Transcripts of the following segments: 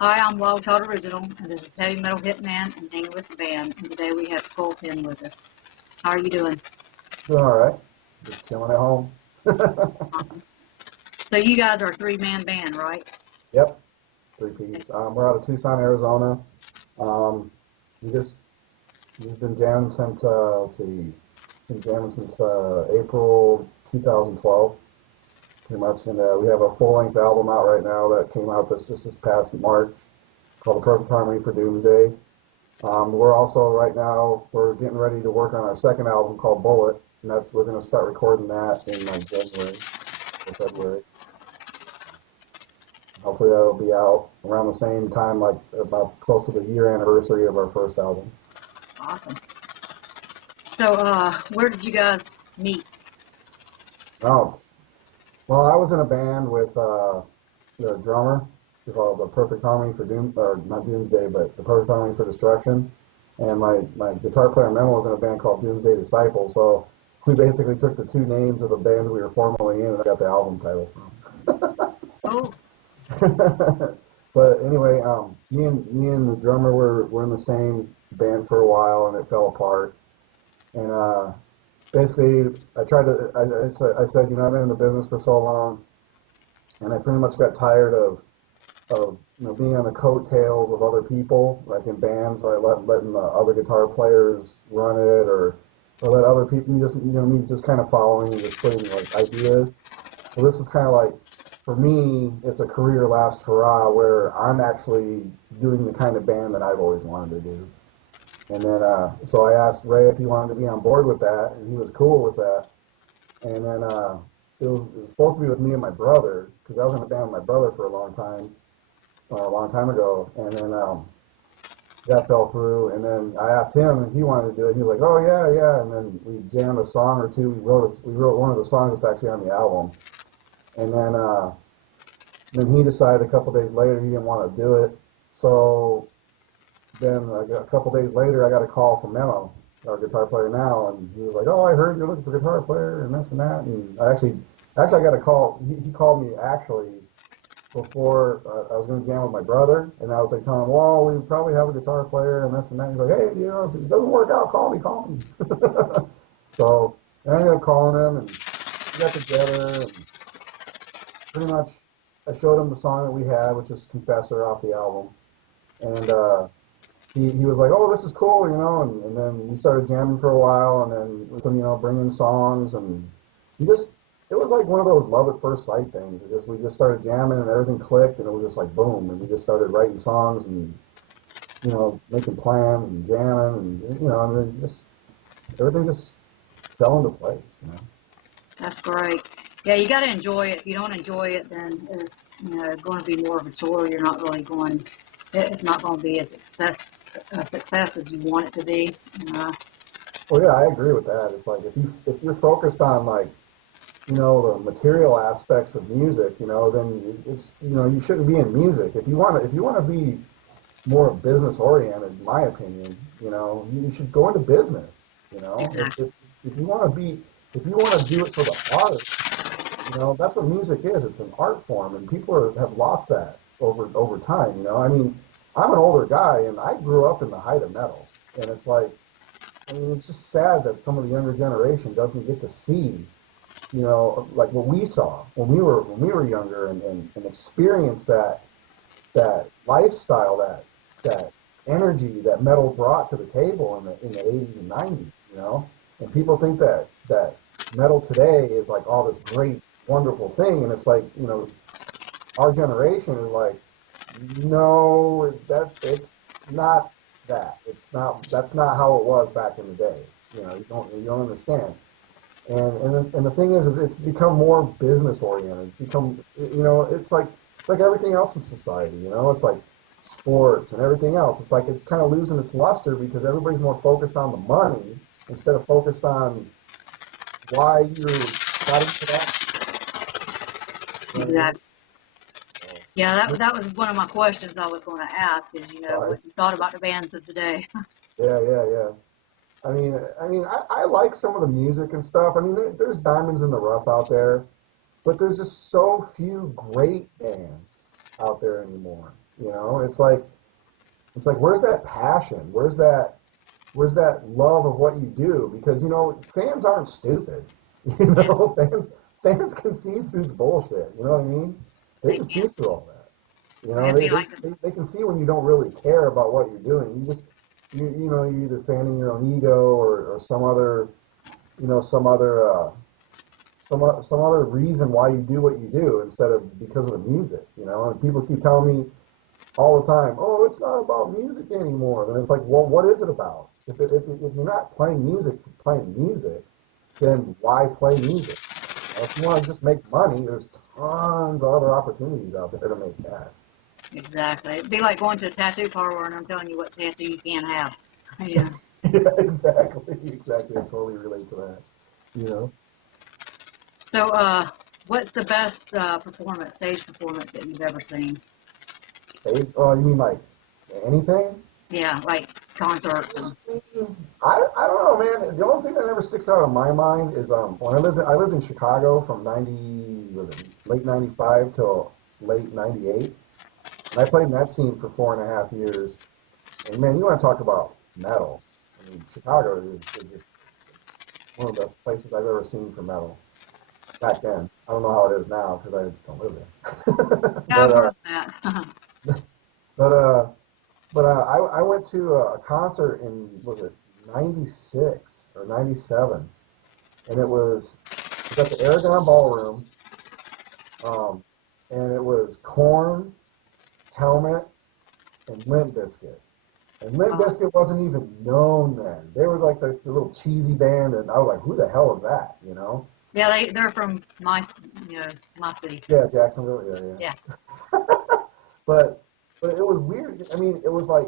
Hi, I'm Wild Child Original, and this is Heavy Metal Hitman and Hanging with the Band. And today we have Skull Tin with us. How are you doing? Doing all right. Just chilling at home. Awesome. So you guys are a three-man band, right? Yep, three piece. We're out of Tucson, Arizona. Um, we've been jamming since been jamming since April 2012, pretty much. And we have a full-length album out right now that came out this past March called "The Perfect Harmony for Doomsday." We're also right now we're getting ready to work on our second album called Bullet, and we're going to start recording that in like January or February. Hopefully that'll be out around the same time, like about close to the year anniversary of our first album. Awesome. So, where did you guys meet? Oh, well, I was in a band with the drummer called The Perfect Harmony for or not Doomsday, but The Perfect Harmony for Destruction. And my guitar player Memo was in a band called Doomsday Disciple. So we basically took the two names of the band we were formerly in and got the album title from. Oh, But anyway, me and the drummer were in the same band for a while, and it fell apart. And basically, I said, I've been in the business for so long, and I pretty much got tired of being on the coattails of other people, like in bands, like letting the other guitar players run it, or let other people me just kind of following and just putting like ideas. Well, this is kind of like, for me, it's a career last hurrah where I'm actually doing the kind of band that I've always wanted to do. And then, so I asked Ray if he wanted to be on board with that, and he was cool with that. And then it was supposed to be with me and my brother, because I was in a band with my brother for a long time ago. And then that fell through. And then I asked him if he wanted to do it. He was like, "Oh yeah, yeah." And then we jammed a song or two. We wrote one of the songs that's actually on the album. And then he decided a couple days later he didn't want to do it. So then a couple days later, I got a call from Memo, our guitar player now, and he was like, "Oh, I heard you're looking for a guitar player and this and that." And I got a call. He called me actually before I was going to jam with my brother, and I was like telling him, "Well, we probably have a guitar player and this and that." He's like, "Hey, if it doesn't work out, call me, call me." So I ended up calling him, and we got together, and pretty much I showed him the song that we had, which is "Confessor" off the album, and he was like, "Oh, this is cool," and then we started jamming for a while, and then with him, bringing songs, and it was like one of those love at first sight things. We just started jamming, and everything clicked, and it was just like boom, and we just started writing songs, and making plans and jamming, and then just everything just fell into place. that's great. Yeah, you got to enjoy it. If you don't enjoy it, then it's going to be more of a chore. You're not really going. It's not going to be a success as you want it to be. Uh, Well, yeah, I agree with that. It's like if you're focused on like the material aspects of music, then you shouldn't be in music. If you want to be more business oriented, in my opinion, you should go into business. You know, if exactly. if, if you want to be if you want to do it for the art, that's what music is. It's an art form, and have lost that over time. I mean, I'm an older guy, and I grew up in the height of metal, and it's like, I mean, it's just sad that some of the younger generation doesn't get to see, like what we saw when we were younger, and experience that lifestyle, that energy that metal brought to the table in the 80s and 90s. And people think that metal today is like all this great, wonderful thing, and it's like, our generation is like, no, it's not that. That's not how it was back in the day. You don't understand. And the thing is it's become more business oriented. It's like everything else in society. It's like sports and everything else. It's like it's kind of losing its luster because everybody's more focused on the money instead of focused on why you got into that. You know what I mean? Exactly. Yeah, that was one of my questions I was going to ask is, Right. what you thought about the bands of today. Yeah, yeah, yeah. I like some of the music and stuff. I mean, there's diamonds in the rough out there, but there's just so few great bands out there anymore. You know, it's like where's that passion? Where's that love of what you do? Because you know, fans aren't stupid. You Yeah, know, fans can see through the bullshit. You know what I mean? They they can can. see through all that. You know, It'd be like, they can see when you don't really care about what you're doing. You know, you're either fanning your own ego or some other, you know, some other reason why you do what you do instead of because of the music. You know, and people keep telling me all the time, oh, it's not about music anymore. And it's like, well, what is it about? If you're not playing music, playing music, then why play music? You know, if you want to just make money, there's tons of other opportunities out there to make cash. exactly. It'd be like going to a tattoo parlor and I'm telling you what tattoo you can't have. Yeah. Yeah, exactly, exactly. I totally relate to that. You know, So, what's the best performance, stage performance that you've ever seen? oh, you mean like anything? Yeah, like concerts and. I don't know, man. The only thing that ever sticks out in my mind is when I lived in Chicago from 90 was it late 95 till late 98, and I played in that scene for 4.5 years. And man, you want to talk about metal? I mean, Chicago is just one of the best places I've ever seen for metal back then. I don't know how it is now because I don't live there. Yeah, I've heard that. But uh, I went to a concert in was it 96 or 97, and it was at the Aragon Ballroom, um, and it was Corn, Helmet, and Limp Bizkit. And Limp uh, Bizkit wasn't even known then. They were like this little cheesy band, and I was like, who the hell is that? You know? yeah, they're from my city. Yeah, Jacksonville. Yeah, Yeah. yeah. But it was weird. I mean, it was like,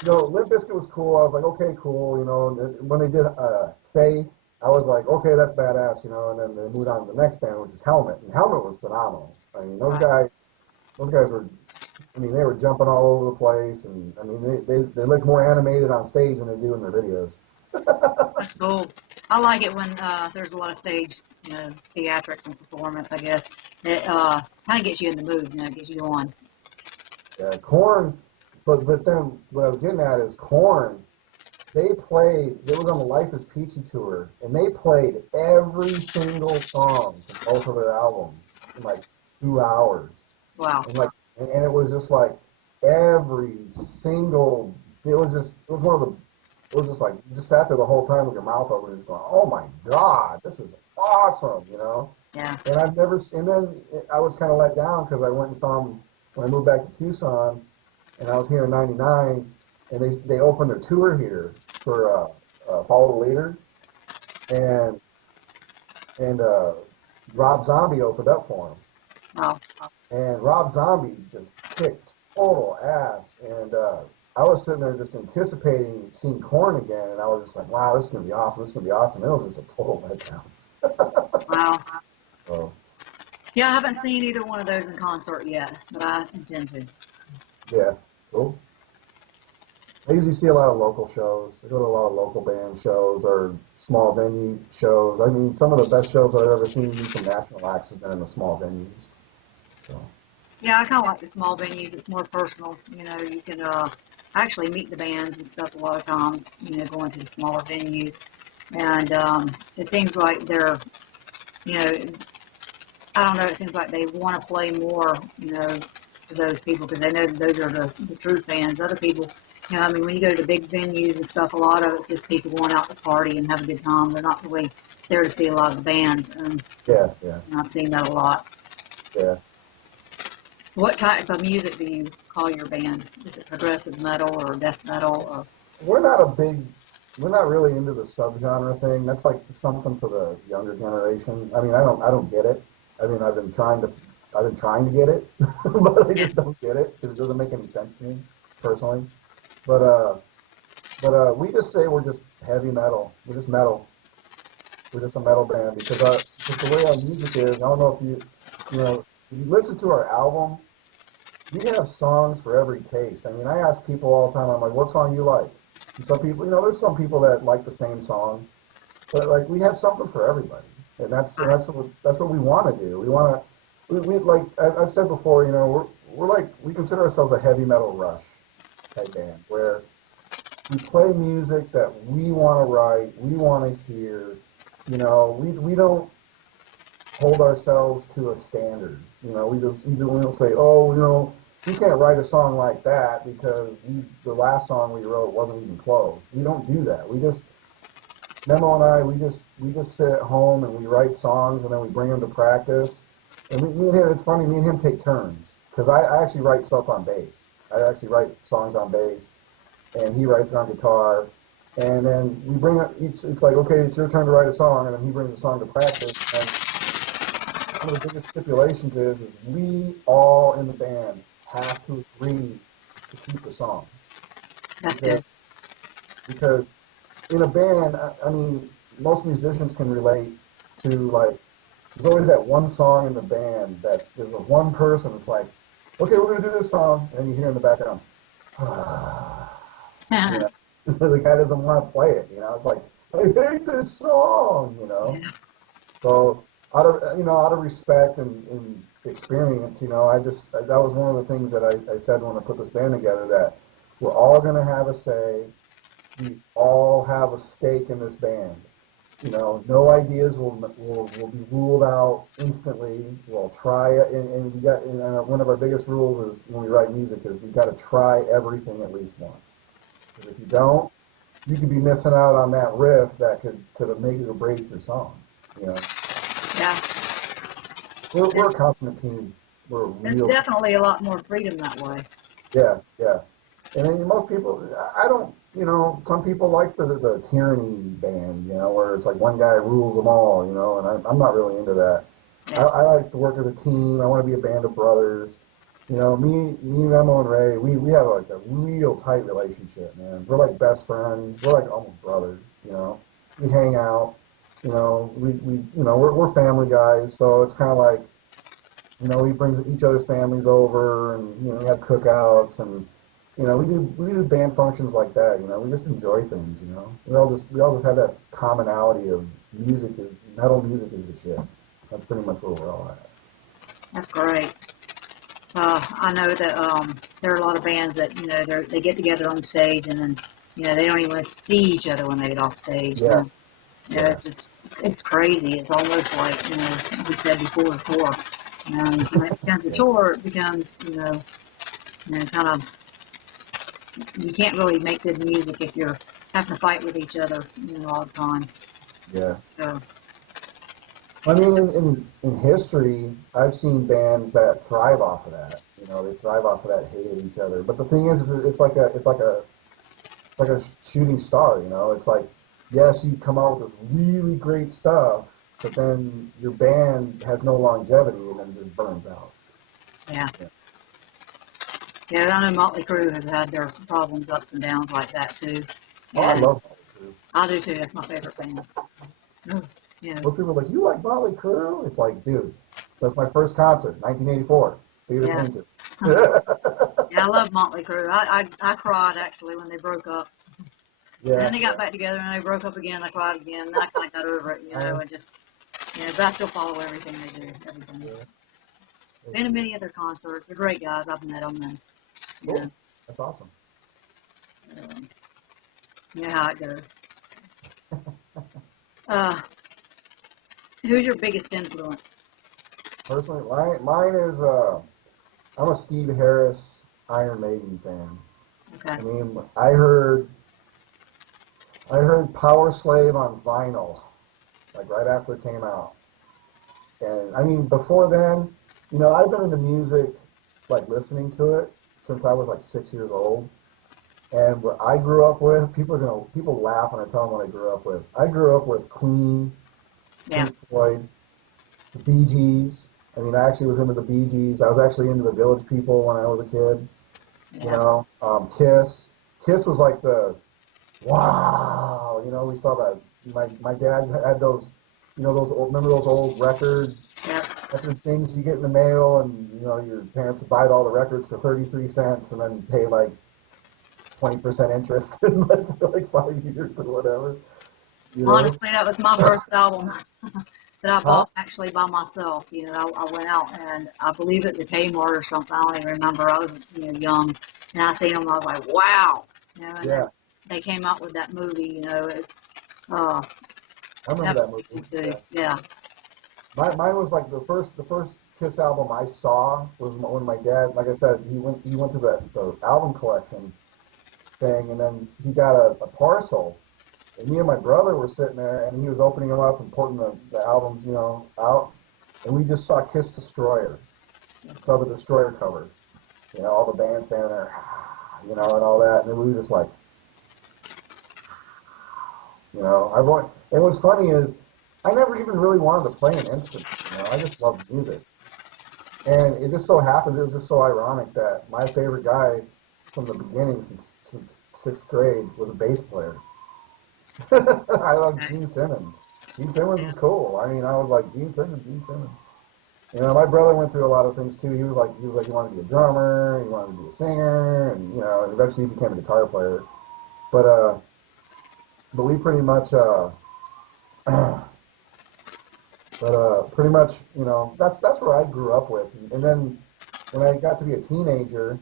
you know, Limp Bizkit was cool. I was like, okay, cool. You know, and when they did Faith, I was like, okay, that's badass. You know, and then they moved on to the next band, which is Helmet, and Helmet was phenomenal. I mean, Right. those guys were. I mean, they were jumping all over the place, and I mean, they look more animated on stage than they do in their videos. That's cool. I like it when there's a lot of stage, theatrics and performance. I guess it kind of gets you in the mood. Gets you on. Yeah, Corn, but then what I was getting at is Corn. They played. They was on the Life is Peachy tour, and they played every single song from both of their albums in like 2 hours, Wow. and and it was just like every single. It was one of the. It was just like you just sat there the whole time with your mouth open and just going, oh my god, this is awesome, you know. Yeah. And I've never. And then I was kind of let down because I went and saw them when I moved back to Tucson, and I was here in '99, and they opened their tour here for Follow the Leader, and Rob Zombie opened up for him, Wow. and Rob Zombie just kicked total ass, and I was sitting there just anticipating seeing Korn again, and I was just like, wow, this is gonna be awesome, this is gonna be awesome. It was just a total letdown. Wow. So Yeah, I haven't seen either one of those in concert yet, but I intend to. yeah, cool. I usually see a lot of local shows. I go to a lot of local band shows or small venue shows. I mean, some of the best shows I've ever seen from national acts have been in the small venues. So Yeah, I kind of like the small venues. It's more personal. You can actually meet the bands and stuff a lot of times. Going to the smaller venues, and it seems like they're, you know, I don't know. It seems like they want to play more, to those people because they know that those are the true fans. Other people, I mean, when you go to big venues and stuff, a lot of it's just people going out to party and have a good time. They're not really there to see a lot of the bands, and yeah, yeah, I've seen that a lot. yeah. So, what type of music do you call your band? Is it progressive metal or death metal or? We're not a big, we're not really into the subgenre thing. That's like something for the younger generation. I mean, I don't get it. I mean, I've been trying to get it, but I Yeah. just don't get it because it doesn't make any sense to me personally. But we just say we're just heavy metal. We're just metal. We're just a metal band because just the way our music is. I don't know if you know, if you listen to our album, we have songs for every taste. I mean, I ask people all the time. I'm like, what song you like? And some people, there's some people that like the same song, but like we have something for everybody, and Right. that's what we want to do. We want to. We like I've said before. we consider ourselves a heavy metal Rush type band, where we play music that we want to write, we want to hear. You know, we don't hold ourselves to a standard. You know, we don't say, oh, you know, we can't write a song like that because the last song we wrote wasn't even close. We don't do that. Memo and I, we just sit at home and we write songs and then we bring them to practice. And me and him, it's funny, me and him take turns because I actually write stuff on bass. I actually write songs on bass, and he writes on guitar. And then we bring up each. It's like, okay, it's your turn to write a song, and then he brings a song to practice. And one of the biggest stipulations is we all in the band have to agree to keep the song. That's because, good. because in a band, I mean, most musicians can relate to, like, there's always that one song in the band that there's a one person that's like, okay, we're going to do this song, and you hear in the background, you know, the guy doesn't want to play it, you know, it's like, I hate this song, you know. Yeah. So out of respect and experience, you know, that was one of the things that I said when I put this band together, that we're all going to have a say. We all have a stake in this band. You know, no ideas will be ruled out instantly. We'll try it, and one of our biggest rules is when we write music is we got to try everything at least once. Because if you don't, you could be missing out on that riff that could have made or break your song. You know, Yeah. we're a It's, consummate team. We're a it's real, definitely a lot more freedom that way. yeah. And then most people, I don't, you know, some people like the tyranny band, you know, where it's like one guy rules them all, you know, and I'm not really into that. Yeah. I like to work as a team. I want to be a band of brothers. You know, me, Memo, and Ray, we have like a real tight relationship, man. We're like best friends. We're like almost brothers, you know. We hang out, you know, we're family guys, so it's kind of like, you know, we bring each other's families over, and you know, we have cookouts, and you know, we do band functions like that. You know, we just enjoy things. You know, we all just have that commonality of metal music is the shit. That's pretty much where we're all at. That's great. I know that there are a lot of bands that they get together on stage and then they don't even see each other when they get off stage. Yeah, yeah, It's crazy. It's almost like we said before, a tour. When it becomes a yeah, tour, it becomes kind of, you can't really make good music if you're having to fight with each other all the time. yeah. So I mean, in history, I've seen bands that thrive off of that. You know, they thrive off of that hate of each other. But the thing is it's like a shooting star. You know, it's like, yes, you come out with this really great stuff, but then your band has no longevity and then it just burns out. yeah, Yeah. yeah. I know Motley Crue has had their problems, ups and downs like that too. Oh, I And love Motley Crue. I do too. That's my favorite band. Oh, yeah. Most people are like, you like Motley Crue? It's like, dude, that's my first concert, 1984, Theater Yeah. Painter. Yeah, I love Motley Crue. I cried actually when they broke up. And Yeah, then they got yeah. back together and they broke up again. I cried again. And I kind of got over it, and just, but I still follow everything they do, everything. Yeah. Been to many of their concerts. They're great guys. I've met them, and you Cool. know, That's awesome. um, you know how it goes. Uh, who's your biggest influence? Personally, mine is I'm a Steve Harris Iron Maiden fan. Okay. I mean, I heard Power Slave on vinyl, like right after it came out. And I mean, before then, you know, I've been into music, like listening to it since I was like 6 years old. And what I grew up with, people laugh when I tell them what I grew up with. I grew up with Queen, Yeah. Pink Floyd, the Bee Gees. I mean, I actually was into the Bee Gees. I was actually into the Village People when I was a kid. You Yeah. know, Kiss. Kiss was like the wow. You know, we saw that. My dad had those. You know, remember those old Yeah. record things you get in the mail, and you know your parents would buy all the records for 33 cents, and then pay like 20% interest in like 5 years or whatever. You know? Honestly, that was my first album. that I Huh? bought actually by myself. You know, I went out and I believe it's a Kmart or something. I don't even remember. I was, young, and I seen them. I was like, wow. And then Yeah, they came out with that movie. It's uh, I remember that was that movie. cool too. Yeah. Yeah. Mine was like the first Kiss album I saw was when my dad, like I said, he went to the album collection thing, and then he got a parcel, and me and my brother were sitting there, and he was opening them up and putting the albums, out, and we just saw Kiss Destroyer, saw the Destroyer cover, all the bands standing there, and all that, and then we were just like, and what's funny is, I never even really wanted to play an instrument, I just loved music. And it just so happens, it was just so ironic that my favorite guy from the beginning, since sixth grade, was a bass player. I love Okay. Gene Simmons. Gene Simmons Yeah. was cool. I mean, I was like, Gene Simmons, Gene Simmons. My brother went through a lot of things too. He wanted to be a drummer, he wanted to be a singer, and and eventually he became a guitar player. But we pretty much, pretty much, that's where I grew up with. And then when I got to be a teenager,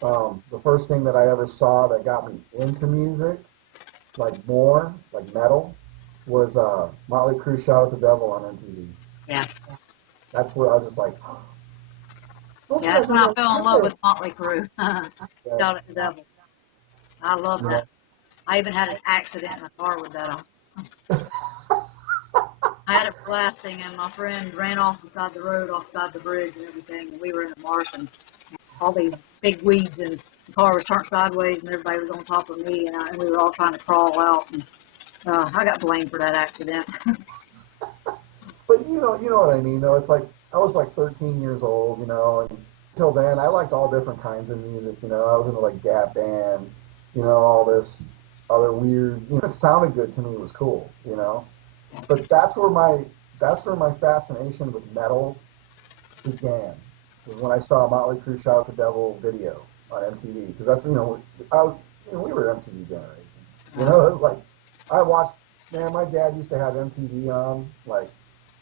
the first thing that I ever saw that got me into music, like more, like metal, was Motley Crue Shout at the Devil on MTV. Yeah. That's where I was just like, those Yeah. guys That's are when I no fell in love good. with Motley Crue. Yeah, Shout at the devil. I love you that. know, I even had an accident in a car with that on. I had it blasting, and my friend ran off the side of the road, off the side of the bridge, and everything. And we were in the marsh, and all these big weeds, and the car was turned sideways, and everybody was on top of me, and we were all trying to crawl out. And I got blamed for that accident. but you know what I mean. Though it's like I was like 13 years old, and till then I liked all different kinds of music. I was into like Gap Band, all this other weird. It sounded good to me. It was cool. But that's where my fascination with metal began. Was when I saw Motley Crue Shout at the Devil video on MTV, because that's I was, we were MTV generation. It was like I watched. Man, my dad used to have MTV on, like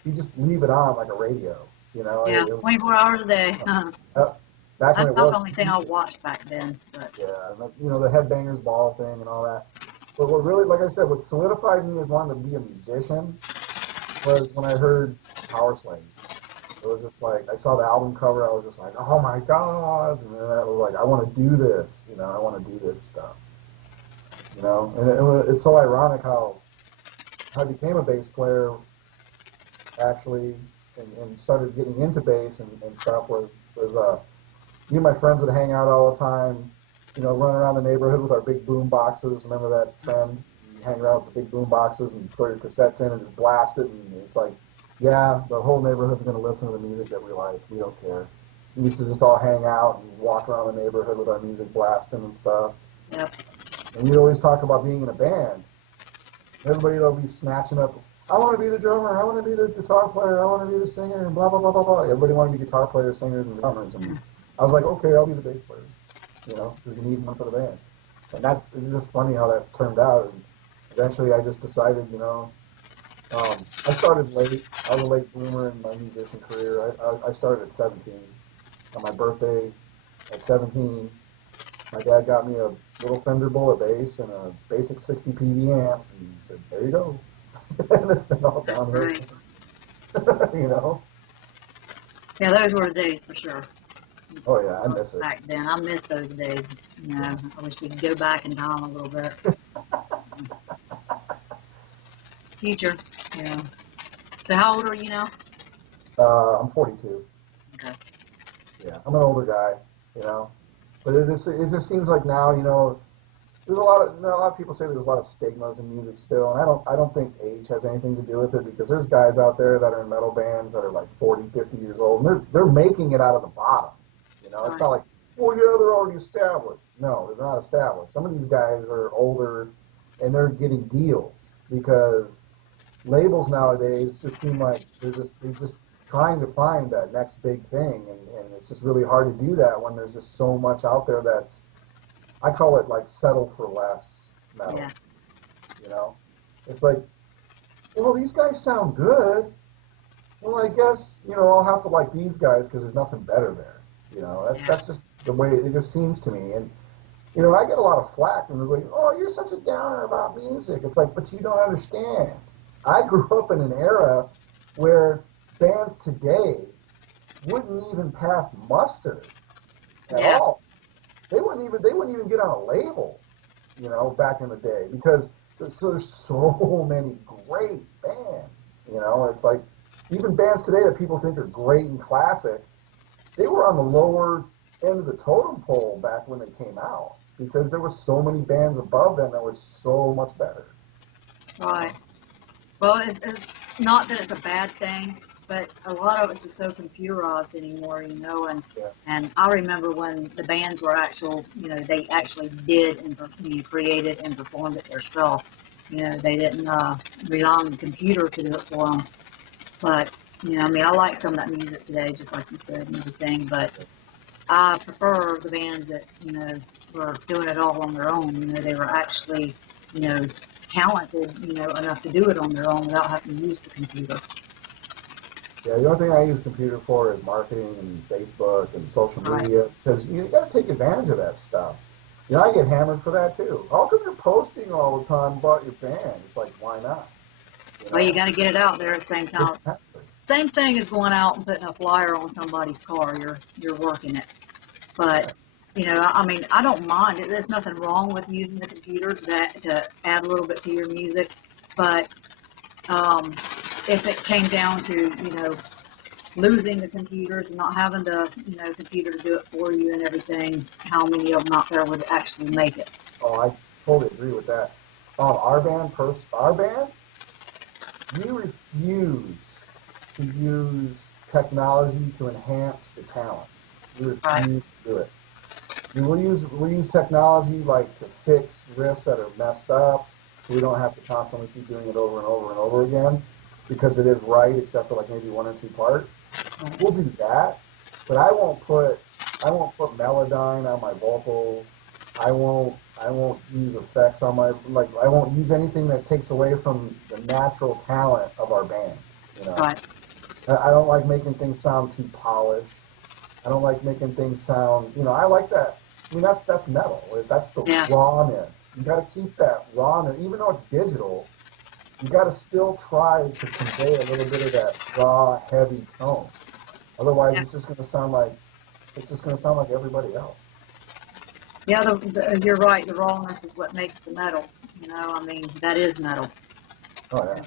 he just leave it on like a radio. Yeah, 24 hours a day. Uh, back when That's it about the was only thing I watched back then. But yeah, and the Headbangers Ball thing and all that. But what really, like I said, what solidified me as wanting to be a musician was when I heard Power Slave. It was just like I saw the album cover, I was just like, oh my god! And then I was like, I want to do this. I want to do this stuff. And it's so ironic how I became a bass player actually, and started getting into bass and stuff was me and my friends would hang out all the time, run around the neighborhood with our big boom boxes. Remember that trend? You hang around with the big boom boxes and throw your cassettes in and just blast it, and it's like, yeah, the whole neighborhood's going to listen to the music that we like. We don't care. We used to just all hang out and walk around the neighborhood with our music blasting and stuff. yep. And we'd always talk about being in a band. Everybody would be snatching up, I want to be the drummer, I want to be the guitar player, I want to be the singer, and blah, blah, blah, blah, blah. Everybody wanted to be guitar players, singers, and drummers. And I was like, okay, I'll be the bass player, because you need one for the band. And it's just funny how that turned out. And eventually I just decided, I started late. I was a late bloomer in my musician career. I started at 17. On my birthday, at 17, my dad got me a little Fender Bullet bass and a basic 60 PV amp, and he said, there you go. And it's been all That's downhill, great. you know? Yeah, those were the days for sure. Oh, yeah, I miss it. Back then, I miss those days. I wish we could go back in time a little bit. Future. Yeah. So how old are you now? I'm 42. Okay. Yeah, I'm an older guy, you know? But it just seems like now, there's a lot of people say there's a lot of stigmas in music still, and I don't think age has anything to do with it, because there's guys out there that are in metal bands that are like 40, 50 years old, and they're making it out of the bottom. It's Right. not like, well, yeah, they're already established. No, they're not established. Some of these guys are older, and they're getting deals because labels nowadays just seem like they're just trying to find that next big thing, and it's just really hard to do that when there's just so much out there that's, I call it like settle for less metal. Yeah. You know, it's like, well, these guys sound good. well, I guess, I'll have to like these guys because there's nothing better there. Yeah. That's just the way it just seems to me. And, I get a lot of flack and they're like, oh, you're such a downer about music. It's like, but you don't understand. I grew up in an era where bands today wouldn't even pass muster at Yeah. all. They wouldn't even get on a label, back in the day because there's so many great bands. It's like even bands today that people think are great and classic, they were on the lower end of the totem pole back when they came out because there were so many bands above them that were so much better. Right. Well, it's not that it's a bad thing, but a lot of it's just so computerized anymore, Yeah. and I remember when the bands were actual, they actually did and created and performed it themselves. They didn't rely on the computer to do it for them. But, I mean, I like some of that music today, just like you said and everything, but I prefer the bands that, were doing it all on their own. They were actually, you know, talented, enough to do it on their own without having to use the computer. Yeah, the only thing I use computer for is marketing and Facebook and social Right. media because you got to take advantage of that stuff. I get hammered for that too. How come you're posting all the time about your band? It's like, why not? You Well, you know, got to get it out there at the same time. exactly. Same thing as going out and putting a flyer on somebody's car. You're working it. Yeah. But, I mean, I don't mind it. There's nothing wrong with using the computer to add a little bit to your music. But um, if it came down to, losing the computers and not having the, computer to do it for you and everything, how many of them out there would actually make it? Oh, I totally agree with that. Our band, we refuse to use technology to enhance the talent. We Right. refuse to do it. We use technology like to fix riffs that are messed up, so we don't have to constantly keep doing it over and over and over again because it is right, except for like maybe one or two parts. Right. We'll do that, but I won't put Melodyne on my vocals. I won't use effects on my like. I won't use anything that takes away from the natural talent of our band. You know, Right. I don't like making things sound too polished. I don't like making things sound. I like that. I mean, that's metal. That's the Yeah. rawness. You got to keep that rawness, even though it's digital. You got to still try to convey a little bit of that raw, heavy tone. Otherwise, Yeah. it's just going to sound like everybody else. Yeah, you're right. The rawness is what makes the metal. I mean, that is metal. Oh yeah,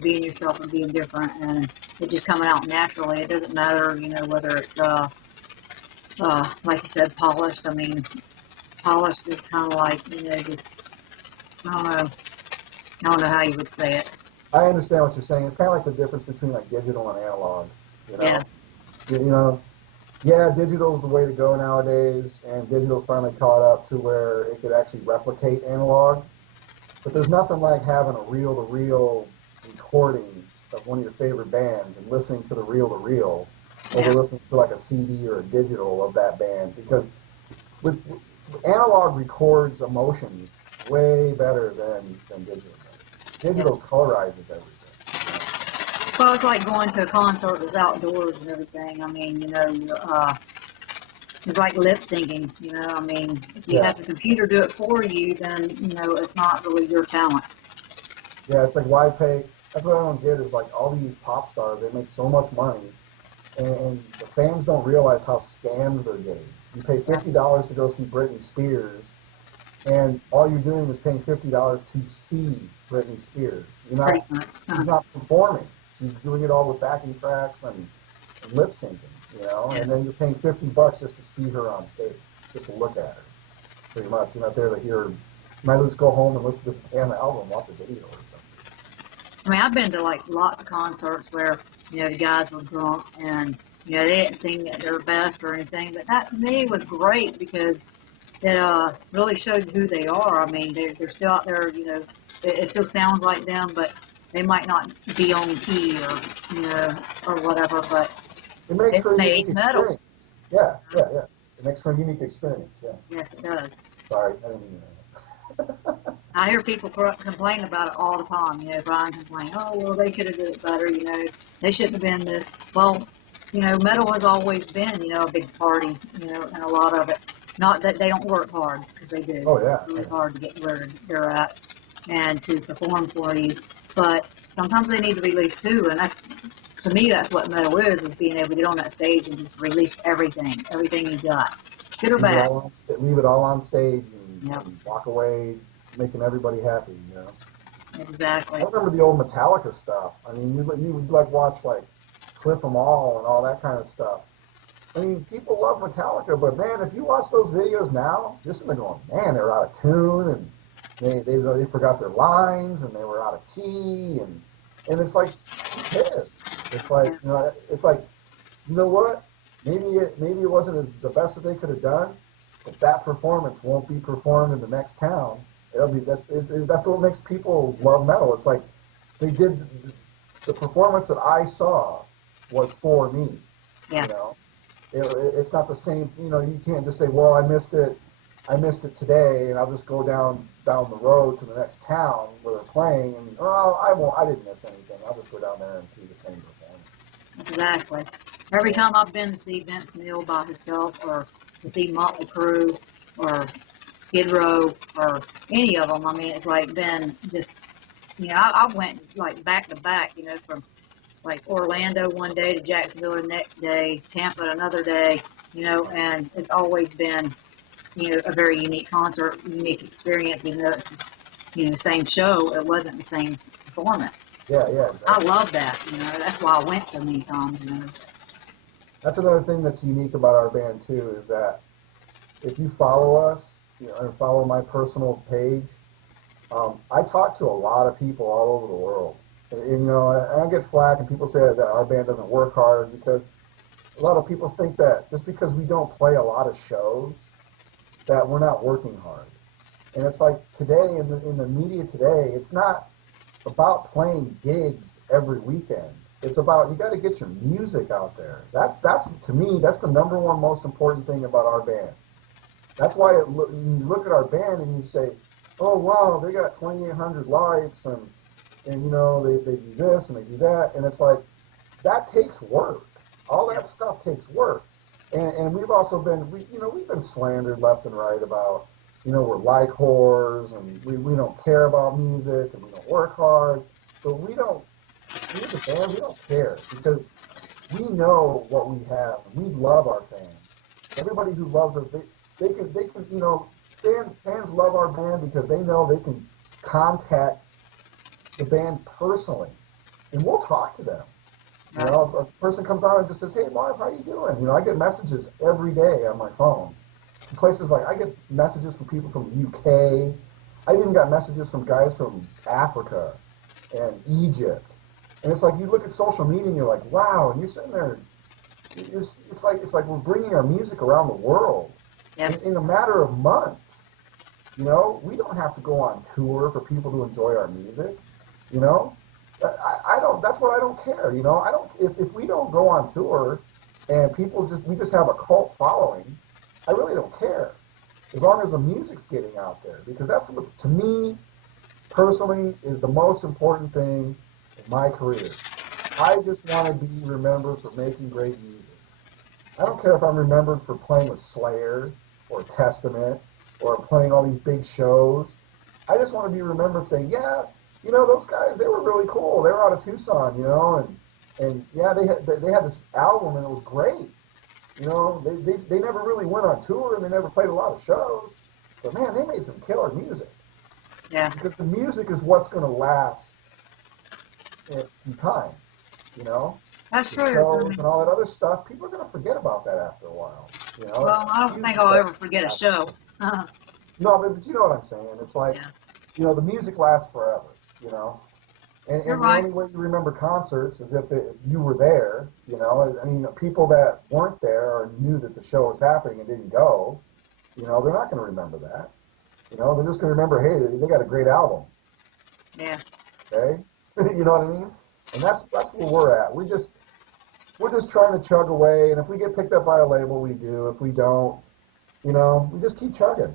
Being yourself and being different, and it just coming out naturally. It doesn't matter, whether it's like you said, polished. I mean, polished is kind of like, just I don't know. I don't know how you would say it. I understand what you're saying. It's kind of like the difference between like digital and analog. You Yeah. know, you know, yeah, digital's the way to go nowadays, and digital's finally caught up to where it could actually replicate analog. But there's nothing like having a reel-to-reel recording of one of your favorite bands and listening to the reel-to-reel over Yeah. listening to like a CD or a digital of that band because with analog records emotions way better than digital does. Yeah. Digital colorizes everything. Well, it's like going to a concert that's outdoors and everything. I mean, it's like lip syncing. I mean, if you Yeah, have the computer do it for you, then it's not really your talent. yeah. It's like why pay? That's what I don't get is like all these pop stars. They make so much money, and the fans don't realize how scammed they're getting. You pay Yeah. $50 to go see Britney Spears, and all you're doing is paying $50 to see Britney Spears. You're Pretty not, much. she's not performing. She's doing it all with backing tracks and lip syncing, Yeah. and then you're paying $50 just to see her on stage, just to look at her. Pretty much, you're not there to hear her. You might just go home and listen to the damn album, watch a video or something. I mean, I've been to like lots of concerts where the guys were drunk and they didn't sing at their best or anything, but that to me was great because it really showed who they are. I mean, they're still out there. It still sounds like them, but they might not be on key or whatever. But It makes it for a unique made metal. experience. Yeah, yeah, yeah. It makes for a unique experience. Yeah. Yes, it does. Sorry, I didn't mean that. I hear people complain about it all the time. Brian complain, oh, well, they could have did it better. They shouldn't have been this. Well, metal has always been, a big party, and a lot of it. Not that they don't work hard, because they do. Oh yeah. It's really hard to get where they're at and to perform for you. But sometimes they need to release too, and to me, that's what metal is being able to get on that stage and just release everything you got, good or bad. Leave it all on stage Yep. and walk away making everybody happy. Exactly. I remember the old Metallica stuff. I mean, you would like watch like Cliff 'Em All and all that kind of stuff. I mean, people love Metallica, but man, if you watch those videos now, you're sitting there going, man, they're out of tune, and they forgot their lines, and they were out of key, and it's like, who cares? It's like, it's like, you know what? Maybe it wasn't the best that they could have done, but that performance won't be performed in the next town. That's what makes people love metal. It's like they did the performance that I saw was for me. Yeah. It's not the same. You can't just say, well, I missed it today, and I'll just go down the road to the next town where they're playing, and I didn't miss anything. I'll just go down there and see the same performance. Exactly. Every time I've been to see Vince Neil by himself, or to see Motley Crue, or Skid Row, or any of them, I mean, it's like been just, I went like back to back, from like Orlando one day to Jacksonville the next day, Tampa another day, and it's always been, a very unique concert, unique experience, even though it's, same show, it wasn't the same performance. Yeah, exactly. I love that, that's why I went so many times, That's another thing that's unique about our band too, is that if you follow us, and follow my personal page, I talk to a lot of people all over the world. And I get flack, and people say that our band doesn't work hard, because a lot of people think that just because we don't play a lot of shows, that we're not working hard. And it's like today, in the media today, it's not about playing gigs every weekend. It's about, you got to get your music out there. That's to me, that's the number one most important thing about our band. That's why you look at our band and you say, oh wow, they got 2,800 likes, and they do this and they do that, and it's like, that takes work. All that stuff takes work. And we've also been, we've been slandered left and right about, we're like whores, and we don't care about music, and we don't work hard. But we as a band, we don't care, because we know what we have, and we love our fans. Everybody who loves us, they can, fans love our band because they know they can contact the band personally, and we'll talk to them. If a person comes on and just says, hey, Marv, how you doing? I get messages every day on my phone. In places like, I get messages from people from the UK. I even got messages from guys from Africa and Egypt. And it's like, you look at social media and you're like, wow, and you're sitting there, it's like we're bringing our music around the world in a matter of months. We don't have to go on tour for people to enjoy our music. I don't. That's what I don't care. I don't. If we don't go on tour, and we just have a cult following, I really don't care, as long as the music's getting out there, because that's what, to me, personally, is the most important thing in my career. I just want to be remembered for making great music. I don't care if I'm remembered for playing with Slayer or Testament or playing all these big shows. I just want to be remembered saying, yeah, those guys, they were really cool. They were out of Tucson, and yeah, they had this album, and it was great. They never really went on tour, and they never played a lot of shows, but man, they made some killer music. Yeah. Because the music is what's going to last in time, That's the true. shows and all that other stuff, people are going to forget about that after a while, Well, I don't think I'll ever forget a show. No, but you know what I'm saying. It's like, the music lasts forever, And You're the right. only way you remember concerts is if you were there, I mean, people that weren't there or knew that the show was happening and didn't go, they're not going to remember that. They're just going to remember, hey, they got a great album. Yeah. Okay? You know what I mean? And that's where we're at. We're just trying to chug away, and if we get picked up by a label, we do. If we don't, we just keep chugging.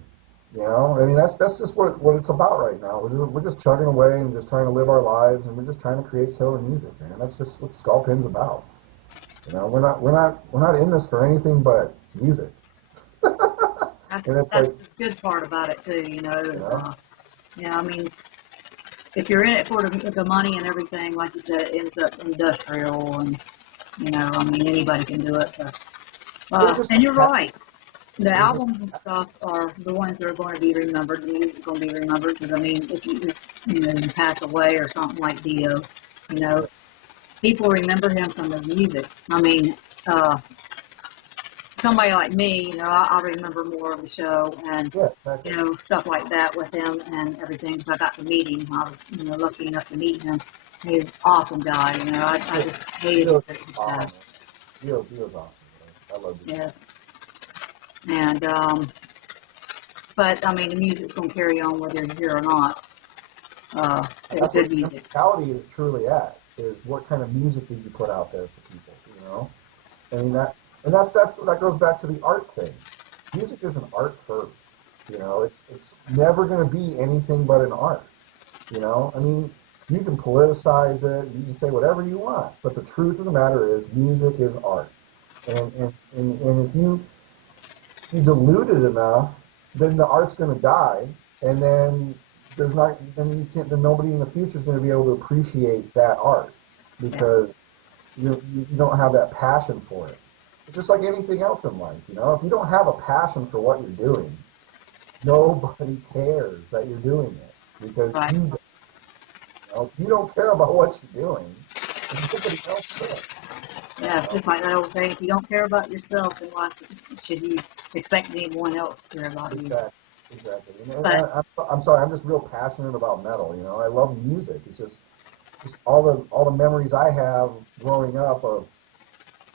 You know, I mean, that's just what it's about right now. We're just chugging away and just trying to live our lives, and we're just trying to create killer music, man. That's just what Skull Pin's about. You know, we're not in this for anything but music. That's And it's that's like, the good part about it too. you know, Yeah, I mean, if you're in it for the money and everything, like you said, it ends up industrial, and I mean, anybody can do it. But, it's just and you're right. The it's just albums and stuff are the ones that are going to be remembered. The music's going to be remembered. Because I mean, if you just you pass away or something like Dio, you know, people remember him from the music. I mean, uh, somebody like me, I remember more of the show and yeah, exactly. stuff like that with him and everything. Because I got to meet him. I was lucky enough to meet him. He's an awesome guy. I just hated Dio's that he awesome, man. passed. Dio's awesome, man. I love Dio. Yes, and but I mean, the music's going to carry on whether you're here or not. It's That's good what music. immortality is truly at, is what kind of music do you put out there for people, you know? I mean, that goes back to the art thing. Music is an art first, you know? It's never going to be anything but an art, you know? I mean, you can politicize it, you can say whatever you want, but the truth of the matter is music is art. And if you dilute it enough, then the art's going to die, and then nobody in the future is going to be able to appreciate that art Yeah, because you don't have that passion for it. It's just like anything else in life, you know. If you don't have a passion for what you're doing, nobody cares that you're doing it because right. if you don't care about what you're doing, then nobody else will. Yeah, You it's know? just like that old saying, if you don't care about yourself, then why should you expect anyone else to care about you? Exactly, exactly. And But I'm sorry, I'm just real passionate about metal. You know, I love music. It's just all the memories I have growing up of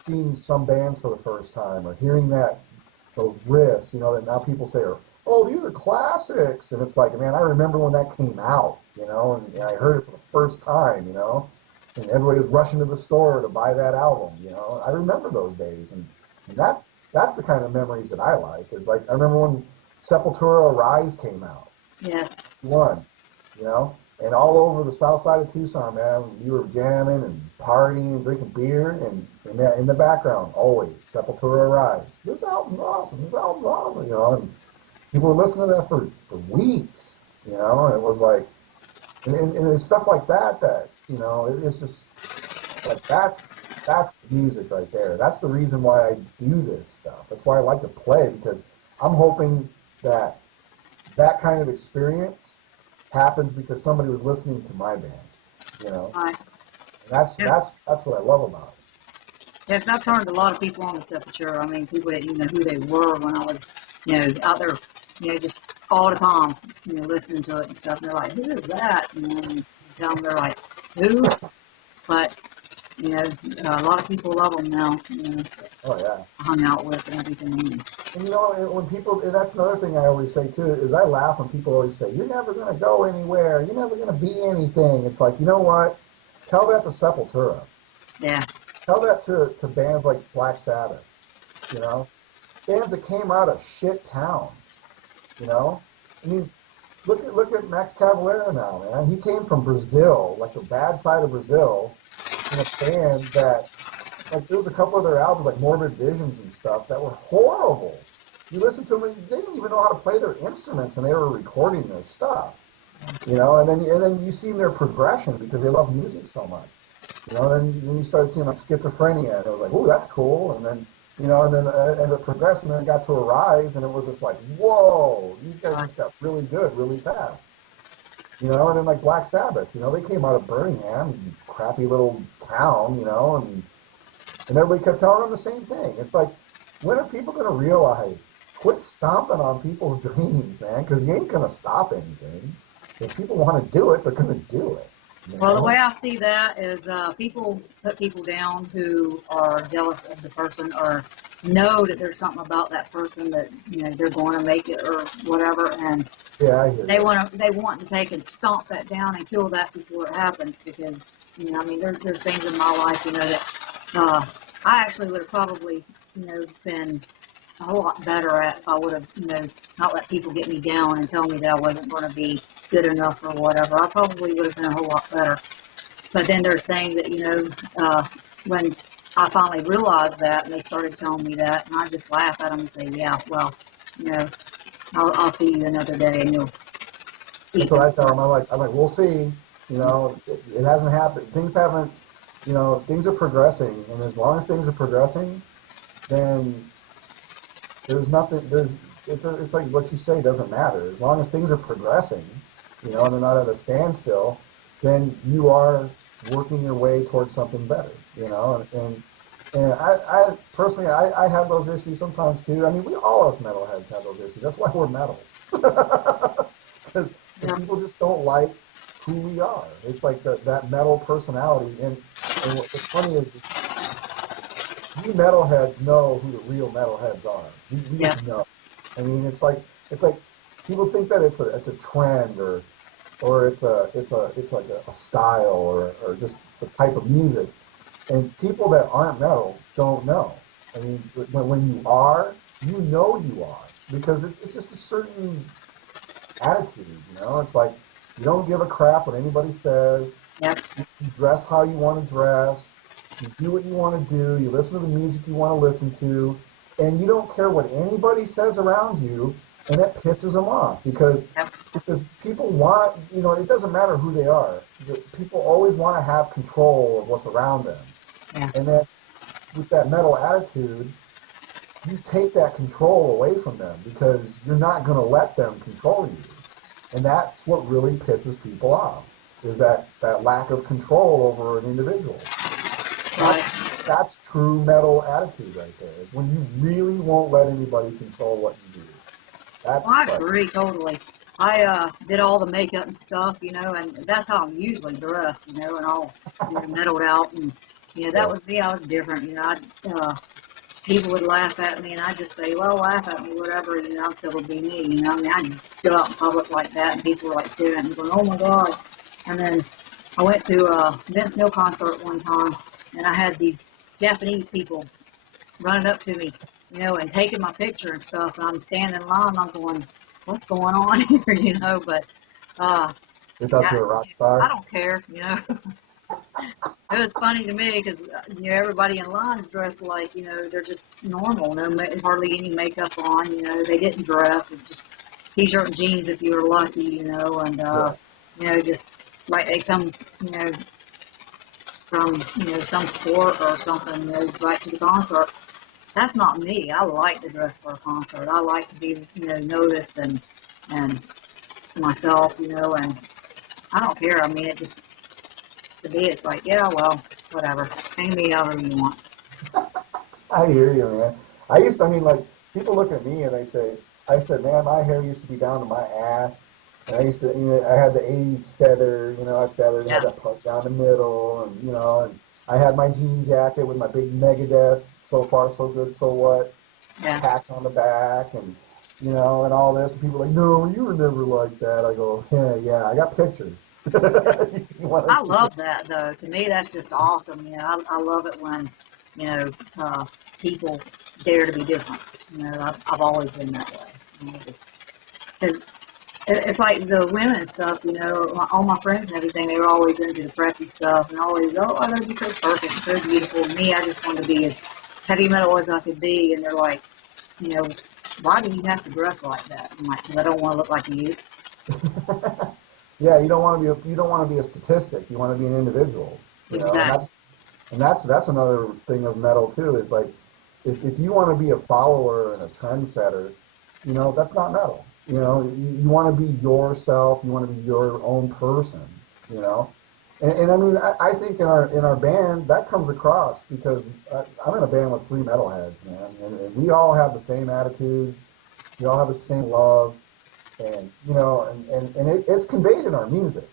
seeing some bands for the first time or hearing those riffs, you know, that now people say are, oh, these are classics, and it's like, man, I remember when that came out, you know, and I heard it for the first time, you know, and everybody was rushing to the store to buy that album, you know. I remember those days, and that's the kind of memories that I like. Is like I remember when Sepultura Rise came out yes, one, you know, and all over the south side of Tucson, man, we were jamming and partying and drinking beer, and in the background, always Sepultura Rise. This album's awesome. This album's awesome, you know, and people were listening to that for weeks, you know, and it was like, and it's stuff like that, you know, it's just like that's music right there. That's the reason why I do this stuff. That's why I like to play because I'm hoping that that kind of experience happens because somebody was listening to my band, you know, right. and that's Yeah, that's that's what I love about yeah, 'cause I've turned a lot of people on to Sepultura. I mean, people didn't even know who they were when I was, out there, just all the time, listening to it and stuff. And they're like, who is that? And you tell them, they're like, who? But, a lot of people love them now, it. Oh yeah, I hung out with and everything. and you know, when people, and that's another thing I always say too, is I laugh when people always say, "You're never going to go anywhere. You're never going to be anything." It's like, you know what? Tell that to Sepultura. Yeah, Tell that to bands like Black Sabbath. You know, bands that came out of shit towns. You know, I mean, look at Max Cavalera now, man. He came from Brazil, like the bad side of Brazil, in a band that, like, there was a couple of their albums, like Morbid Visions and stuff, that were horrible. You listen to them, and they didn't even know how to play their instruments, and they were recording their stuff. You know, and then you see their progression because they love music so much. You know, then you start seeing like schizophrenia, and it was like, oh, that's cool. And then, and then as it progressed, and then it got to a rise, and it was just like, whoa, these guys right. just got really good really fast. You know, and then like Black Sabbath, they came out of Birmingham, crappy little town, and everybody kept telling them the same thing. It's like, when are people going to realize? Quit stomping on people's dreams, man, because you ain't going to stop anything. If people want to do it, they're going to do it. You Well, the way know? I see that is people put people down who are jealous of the person or know that there's something about that person that they're going to make it or whatever, and Yeah, I hear you. they want to take and stomp that down and kill that before it happens because I mean there's things in my life that I actually would have probably been a whole lot better at if I would have, not let people get me down and tell me that I wasn't going to be good enough or whatever. I probably would have been a whole lot better. But then there's things that, when I finally realized that and they started telling me that, and I just laugh at them and say, yeah, well, you know, I'll see you another day and you'll That's eat what this I tell them. first. I'm like, we'll see. It hasn't happened. Things haven't. Things are progressing, and as long as things are progressing, then there's nothing. It's like what you say doesn't matter. As long as things are progressing, and they're not at a standstill, then you are working your way towards something better. And I personally, I have those issues sometimes too. I mean, we all us metalheads have those issues. That's why we're metal. Because Yeah, people just don't like who we are. It's like that metal personality. And what's funny is we metalheads know who the real metalheads are. We yeah, just know. I mean, it's like people think that it's a trend or it's like a style or just the type of music. And people that aren't metal don't know. I mean, when you are, you are because it's just a certain attitude. It's like you don't give a crap what anybody says. yeah, You dress how you want to dress. You do what you want to do. You listen to the music you want to listen to, and you don't care what anybody says around you, and it pisses them off yeah, because people want, it doesn't matter who they are. People always want to have control of what's around them, yeah. and then with that metal attitude, you take that control away from them because you're not going to let them control you. And that's what really pisses people off, is that lack of control over an individual. That's Right. that's true metal attitude right there. Is when you really won't let anybody control what you do. That's Well, I like, agree totally. I did all the makeup and stuff, and that's how I'm usually dressed, and all metaled out, and that yeah. was me. I was different, people would laugh at me, and I'd just say, well, laugh at me, whatever, I'm still gonna be me, I mean, I'd go out in public like that, and people were like staring at me, going, oh my god. And then I went to a Vince Neil concert one time, and I had these Japanese people running up to me, and taking my picture and stuff. And I'm standing in line, and I'm going, what's going on here, But uh, They thought I, you were a rock I star. don't care. It was funny to me because everybody in line is dressed like they're just normal, hardly any makeup on. They didn't dress, it's just t-shirt and jeans if you were lucky, and Yeah. just like they come, you know, from some sport or something, right to the concert. That's not me. I like to dress for a concert. I like to be, noticed and myself, and I don't care. I mean, it just to me, it's like, yeah, well, whatever. Hang me however you want. I hear you, man. I mean, like, people look at me and I said, man, my hair used to be down to my ass. And I used to, I had the 80s feather, I feathered, had Yeah, that part down the middle, and I had my jean jacket with my big Megadeth, so far so good, so what, yeah. patch on the back, and all this. And people are like, no, you were never like that. I go, yeah, yeah, I got pictures. You want I to see it? love that though. To me, that's just awesome. I love it when you know people dare to be different. I've always been that way. Just 'cause it's like the women and stuff, all my friends and everything, they were always into the preppy stuff and always, oh, I gotta be so perfect and so beautiful. And me, I just wanted to be as heavy metal as I could be. And they're like, you know, why do you have to dress like that? I'm like, because I don't want to look like you. Yeah, you don't want to be a statistic. You want to be an individual, and Exactly. that's another thing of metal too. Is like if you want to be a follower and a trendsetter, that's not metal. You want to be yourself. You want to be your own person. You know, and I mean I think in our band that comes across because I'm in a band with three metalheads, man, and we all have the same attitudes. We all have the same love and it's conveyed in our music.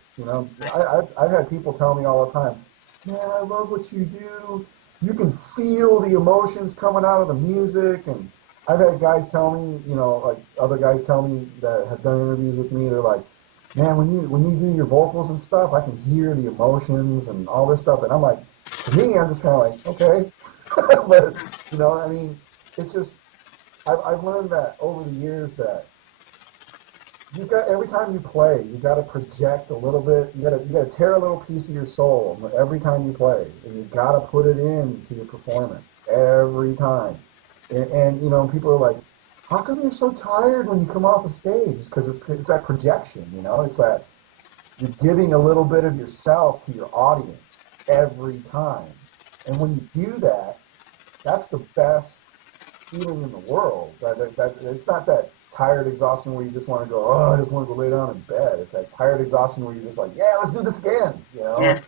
I've had people tell me all the time, man, I love what you do. You can feel the emotions coming out of the music, and I've had guys tell me, like other guys tell me that have done interviews with me, they're like, man, when you do your vocals and stuff, I can hear the emotions and all this stuff, and I'm like, to me, I'm just kind of like, okay, but I mean, it's just I've learned that over the years that you got every time you play, you got to project a little bit. You got to tear a little piece of your soul every time you play, and you got to put it into your performance every time. And you know, people are like, "How come you're so tired when you come off the stage?" It's because it's that projection. You know, it's that you're giving a little bit of yourself to your audience every time, and when you do that, that's the best feeling in the world. That it's not that tired exhaustion where you just want to go, oh, I just want to go lay down in bed. It's that tired exhaustion where you're just like, yeah, let's do this again. You Yeah.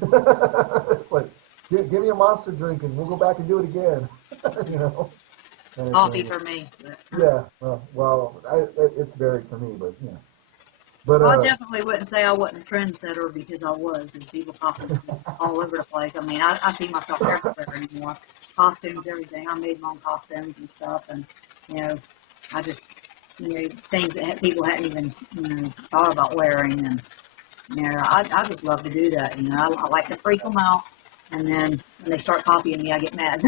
know, it's like give me a monster drink and we'll go back and do it again. You know, Coffee for me. yeah. It's varied for me, but you know, but Well, I definitely wouldn't say I wasn't a trendsetter because I was. There's people copying me all over the place. I mean, I see myself everywhere anymore. Costumes, everything. I made my own costumes and stuff, and you know, I just things that people hadn't even thought about wearing, and I just love to do that. You know, I like to freak them out, and then when they start copying me, I get mad.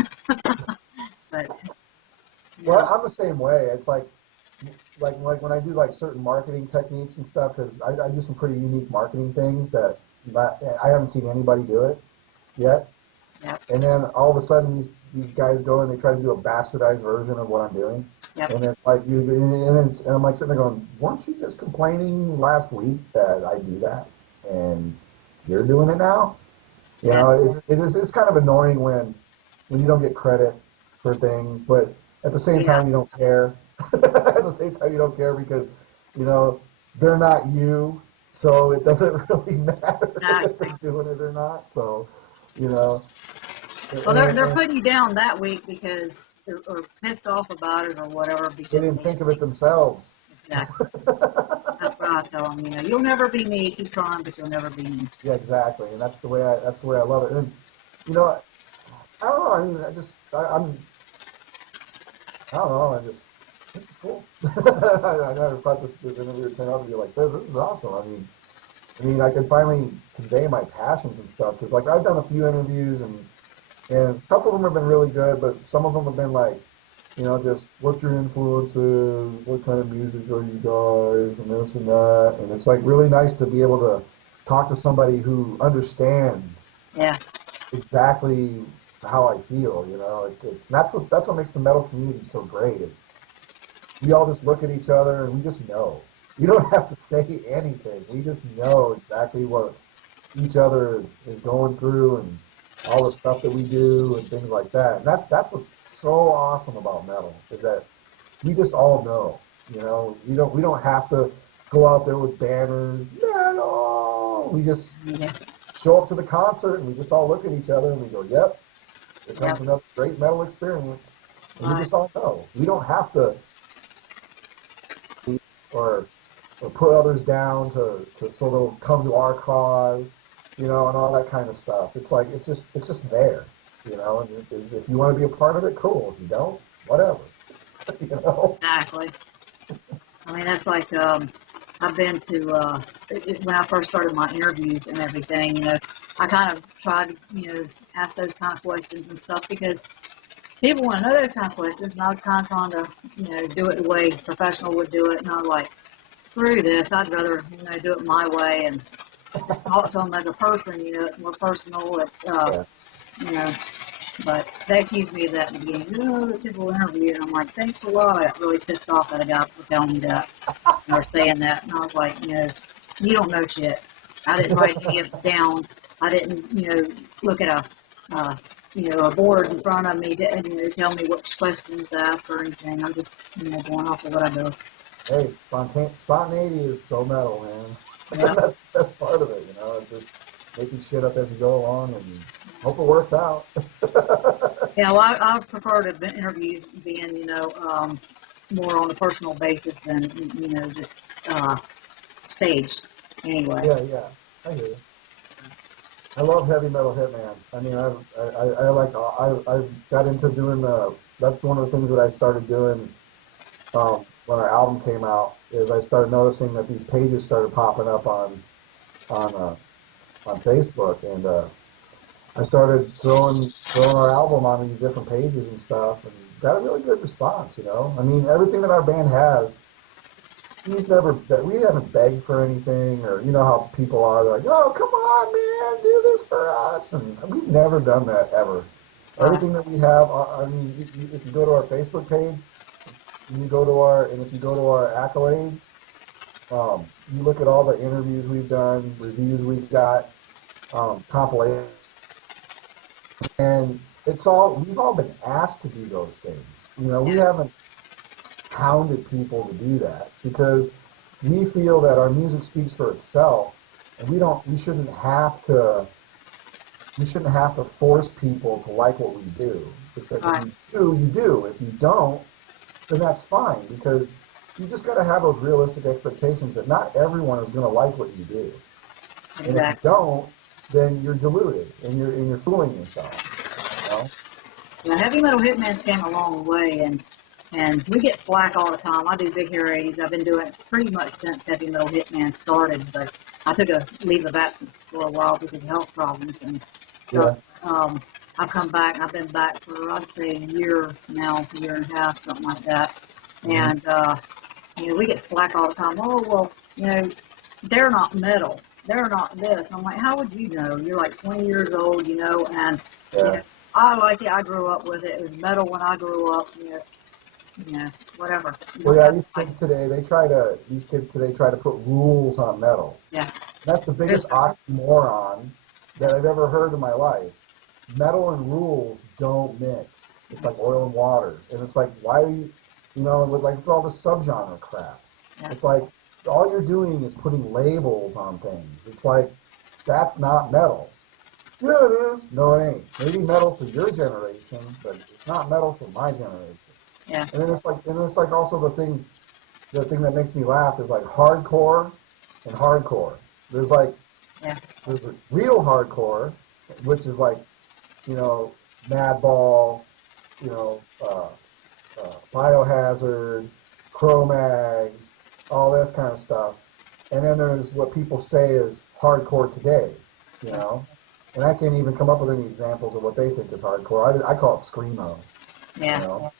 But well, I'm the same way. It's like when I do like certain marketing techniques and stuff, because I do some pretty unique marketing things that I haven't seen anybody do it yet. yep, And then all of a sudden these guys go and they try to do a bastardized version of what I'm doing. yep, And it's like and I'm like sitting there going, weren't you just complaining last week that I do that, and you're doing it now? You yeah, know, it's kind of annoying when you don't get credit for things, but at the same yeah, time you don't care. At the same time you don't care because you know they're not you, so it doesn't really matter if exactly. they're doing it or not. So you know, Well, they're and putting you down that week because they're or pissed off about it or whatever they because didn't think of it themselves. exactly. That's what I tell them. You know, you'll never be me. Keep trying, but you'll never be me. Yeah, exactly, and that's the way I love it. And you know, I don't know. I mean, I don't know. This is cool. I never thought this interview would turn out to be like this. This is awesome. I mean, I could finally convey my passions and stuff because, like, I've done a few interviews and a couple of them have been really good, but some of them have been like, you know, just what's your influences, what kind of music are you guys, and this and that, and it's like really nice to be able to talk to somebody who understands Yeah, exactly how I feel. You know, that's what makes the metal community so great. We all just look at each other and we just know. We don't have to say anything. We just know exactly what each other is going through and all the stuff that we do and things like that. And that's what's so awesome about metal is that we just all know. You know, we don't have to go out there with banners. Metal. We just yeah, show up to the concert and we just all look at each other and we go, "Yep, here comes yep. another great metal experience." And we Right. just all know. We don't have to or or put others down to so they'll come to our cause, you know, and all that kind of stuff. It's like it's just there, you know. And if you want to be a part of it, cool. If you don't, whatever, you know. Exactly. I mean, that's like I've been to when I first started my interviews and everything. You know, I kind of tried to ask those kind of questions and stuff because people want to know those kind of questions, and I was kind of trying to do it the way a professional would do it, and I was like, screw this. I'd rather do it my way and just talk to them as a person. You know, it's more personal. It's Yeah. you know. But they accused me of that in the beginning. Oh, the typical interview. And I'm like, thanks a lot. I got really pissed off at a guy for telling me that or saying that. And I was like, you don't know shit. I didn't write any of it down. I didn't, look at a board in front of me to, tell me what questions to ask or anything. I'm just, going off of what I know. Hey, spontaneity is so metal, man. Yeah. That's part of it, you know. It's just making shit up as you go along and hope it works out. Yeah, well, I prefer to interviews being, more on a personal basis than, just staged anyway. Yeah, yeah, I hear you. I love heavy metal hitman. I mean, I got into doing that's one of the things that I started doing when our album came out is I started noticing that these pages started popping up on on Facebook and I started throwing our album on these different pages and stuff, and got a really good response. I mean, everything that our band has, we haven't begged for anything, or you know how people are, they're like, oh, come on, man, do this for us, and we've never done that ever. Right. Everything that we have, I mean, if you go to our Facebook page, and if you go to our accolades, you look at all the interviews we've done, reviews we've got, compilations, and we've all been asked to do those things. We haven't hounded people to do that because we feel that our music speaks for itself, and we shouldn't have to force people to like what we do. It's like if Right. you do, you do. If you don't, then that's fine, because you just got to have those realistic expectations that not everyone is going to like what you do. And if you Exactly. don't, then you're deluded and you're fooling yourself. The heavy metal hitman's came a long way, and we get flack all the time. I do Big Hair 80s. I've been doing it pretty much since Heavy Metal Hitman started, but I took a leave of absence for a while because of health problems and Yeah. stuff. I've come back. I've been back for, I'd say, a year now, a year and a half, something like that. Mm-hmm. And, we get flack all the time. Oh, well, they're not metal. They're not this. I'm like, how would you know? You're like 20 years old, and, Yeah. I like it. I grew up with it. It was metal when I grew up, whatever. You Well, don't yeah, have to like, these kids today try to put rules on metal. yeah. And that's the biggest oxymoron that I've ever heard in my life. Metal and rules don't mix. It's like oil and water. And it's like, why are it's all this subgenre crap. Yeah. It's like, all you're doing is putting labels on things. It's like, that's not metal. Yeah, it is. No, it ain't. Maybe metal for your generation, but it's not metal for my generation. Yeah. And it's like also the thing that makes me laugh is like hardcore and hardcore. There's like, Yeah. there's a real hardcore, which is like, you know, Madball, you know, Biohazard, Cro-Mags, all this kind of stuff. And then there's what people say is hardcore today, you know. And I can't even come up with any examples of what they think is hardcore. I call it screamo, you Yeah. know.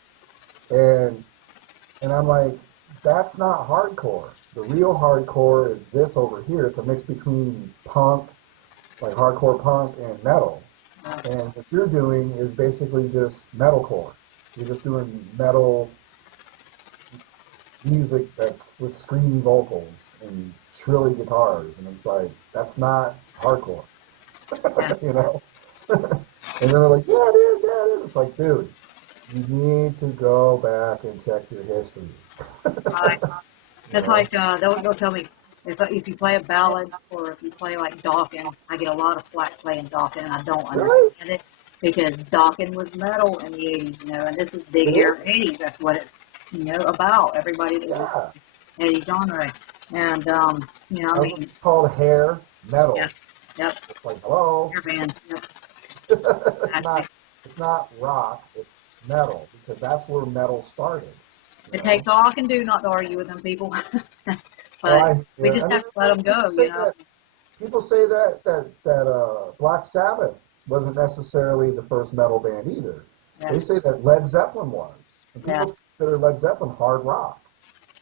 And I'm like, that's not hardcore. The real hardcore is this over here. It's a mix between punk, like hardcore punk, and metal. And what you're doing is basically just metalcore. You're just doing metal music that's with screamy vocals and shrilly guitars, and it's like, that's not hardcore, Yeah. you know. And they're like, yeah, it is, yeah, it is. It's like, dude, you need to go back and check your history. Right. You It's know? like they'll tell me if you play a ballad or if you play like Dawkins, I get a lot of flack playing Dawkins, and I don't Really? understand it because Dawkins was metal in the 80s, and this is Big It is? Hair 80s. That's what it's about. Everybody that was Yeah. 80s genre, and I It's mean, called hair yeah, metal. yep, It's like, hello. hair band, yep, it's exactly. not it's not rock, it's metal, because that's where metal started. You It know? takes all I can do not to argue with them people, Well, but we I just mean, have to let them people go, say that Black Sabbath wasn't necessarily the first metal band either. Yeah, They say that Led Zeppelin was, and yeah. people consider Led Zeppelin hard rock.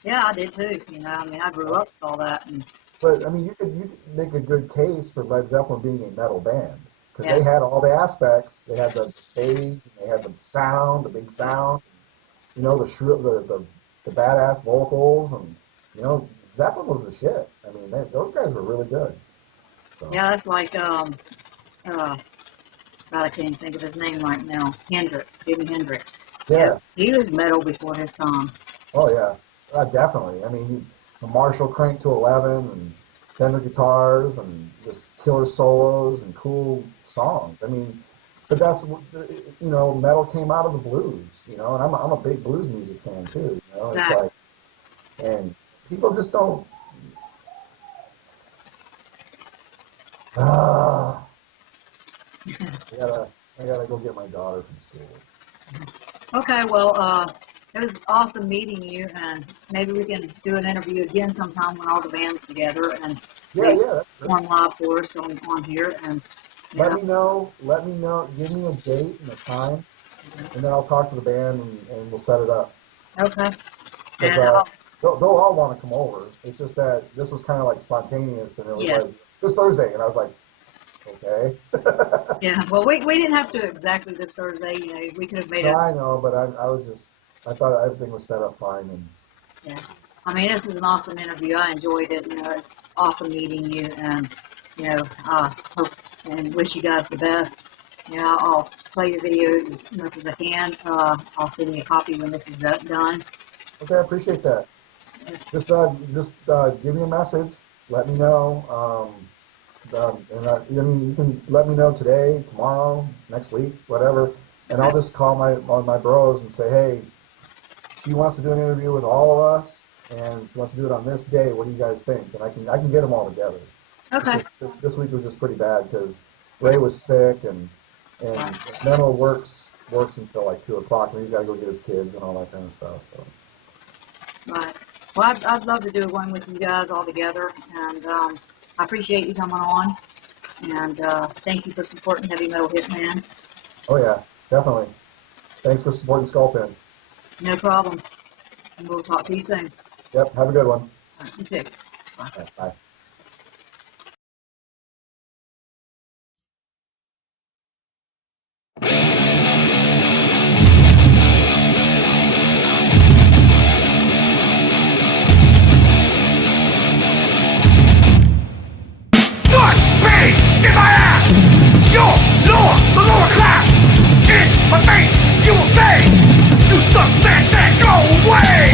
Yeah, I did too. I mean, I You grew know? up with all that, and But I mean, you could make a good case for Led Zeppelin being a metal band, because yeah, they had all the aspects. They had the stage, they had the sound, the big sound, you know, the shrill, the badass vocals, and you know, Zeppelin was the shit. I mean, those guys were really good. So yeah. That's like God, I can't even think of his name right now. Hendrix, Jimi Hendrix. Yeah, yeah, he was metal before his time. oh yeah, definitely. I mean, the Marshall crank to 11 and Fender guitars and just killer solos and cool songs. I mean, but metal came out of the blues, and I'm a big blues music fan too. It's Exactly. like, and people just don't. Ah, I gotta I gotta go get my daughter from school. Okay, well, it was awesome meeting you, and maybe we can do an interview again sometime when all the band's together, and Yeah, maybe yeah, that's great. one live for us on here. And Yeah. Let me know, give me a date and a time, and then I'll talk to the band and we'll set it up. Okay. 'Cause, And they'll all want to come over. It's just that this was kind of like spontaneous, and it was yes. like this Thursday, and I was like, okay. Yeah. Well, we didn't have to exactly this Thursday. You know, we could have made No, it. I know, but I thought everything was set up fine, and Yeah. I mean, this was an awesome interview. I enjoyed it. You know, it's awesome meeting you, and you know, hope and wish you guys the best. You know, I'll play your videos as much as I can. I'll send you a copy when this is done. okay, I appreciate that. Just give me a message, let me know, and I mean, you can let me know today, tomorrow, next week, whatever, and I'll just call my bros and say, hey, she wants to do an interview with all of us, and she wants to do it on this day. What do you guys think? And I can get them all together. Okay. This week was just pretty bad because Ray was sick, and Memo works until like 2 o'clock, and he's got to go get his kids and all that kind of stuff. So. Right. Well, I'd love to do one with you guys all together, and I appreciate you coming on, and thank you for supporting Heavy Metal Hitman. Oh yeah, definitely. Thanks for supporting Skullpin. No problem. And we'll talk to you soon. Yep, have a good one. All right, you too. Bye. Bye. What pain in my ass? You're lower, the lower class. In my face, you will say, you suck, sad, go away.